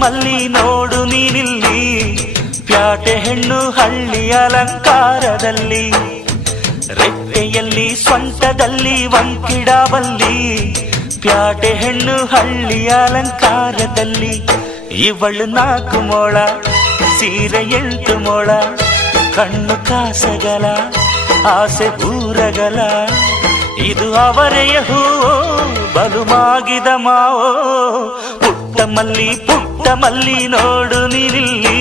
ಮಲ್ಲಿ ನೋಡು ನೀನಿಲ್ಲಿ, ಪ್ಯಾಟೆ ಹೆಣ್ಣು ಹಳ್ಳಿ ಅಲಂಕಾರದಲ್ಲಿ, ರೆಟ್ಟೆಯಲ್ಲಿ ಸ್ವಂಟದಲ್ಲಿ ವಂಕಿಡಾವಲ್ಲಿ, ಪ್ಯಾಟೆ ಹೆಣ್ಣು ಹಳ್ಳಿ ಅಲಂಕಾರದಲ್ಲಿ. ಇವಳು 4 ಮೊಳ ಸೀರೆ 8 ಮೊಳ, ಕಣ್ಣು ಕಾಸಗಲ ಆಸೆ ಊರಗಲ, ಇದು ಅವರೆಯ ಹೂವೋ ಬಲು ಮಾಗಿದ ಮಾವೋ. ಪುಟ್ಟ ಮಲ್ಲಿ ನೋಡು ನೀನಿಲ್ಲಿ,